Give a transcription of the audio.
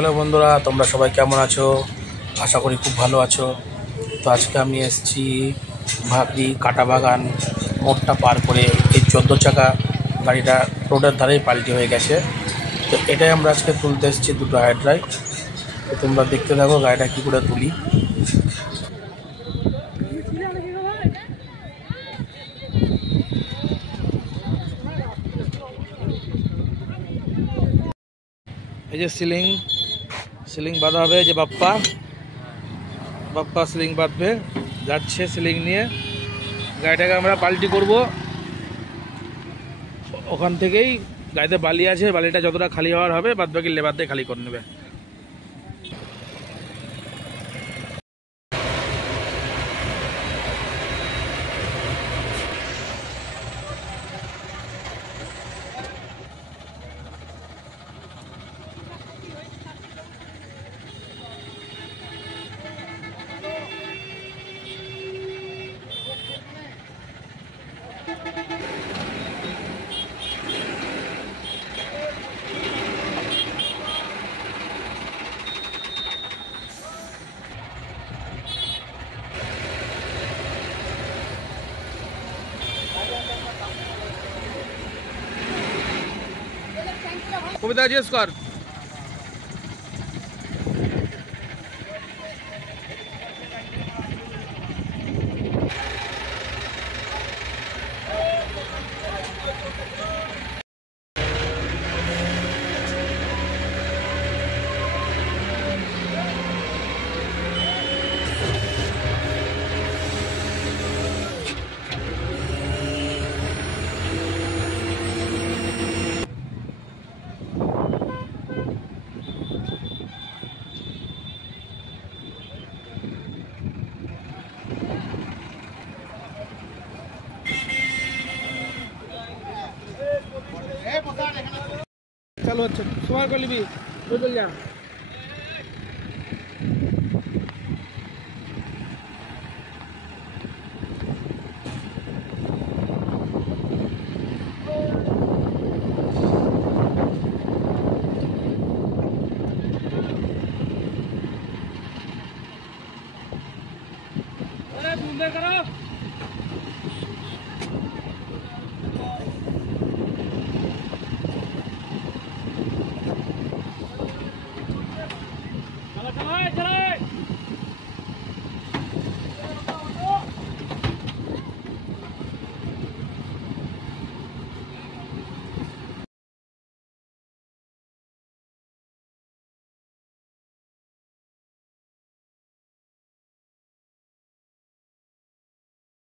হ্যালো বন্ধুরা, তোমরা সবাই কেমন আছো? আশা করি খুব ভালো আছো। তো আজকে আমি এসেছি ভাকরি কাটাবাগান মোড়টা পার করে। এই 14 চাকা গাড়িটা রোডের ধারেই পাল্টি হয়ে গেছে। তো এটাই আমরা আজকে তুলতে এসেছি, দুটো হাইড্রাই। তো তোমরা দেখতে থাকো গাড়িটা কী করে তুলি। এই যে সিলিং বাঁধা হবে, যে বাপ্পা সিলিং বাঁধবে, যাচ্ছে সিলিং নিয়ে। গাড়িটাকে আমরা পাল্টি করব। ওখান থেকেই গাড়িতে বালি আছে, বালিটা যতটা খালি হওয়ার হবে বাদ বাকি লেবার দিয়ে খালি করে নেবে। কবিতা জিজ্ঞেস কর। চালু হচ্ছে, সময় করে নিবি, চল যা।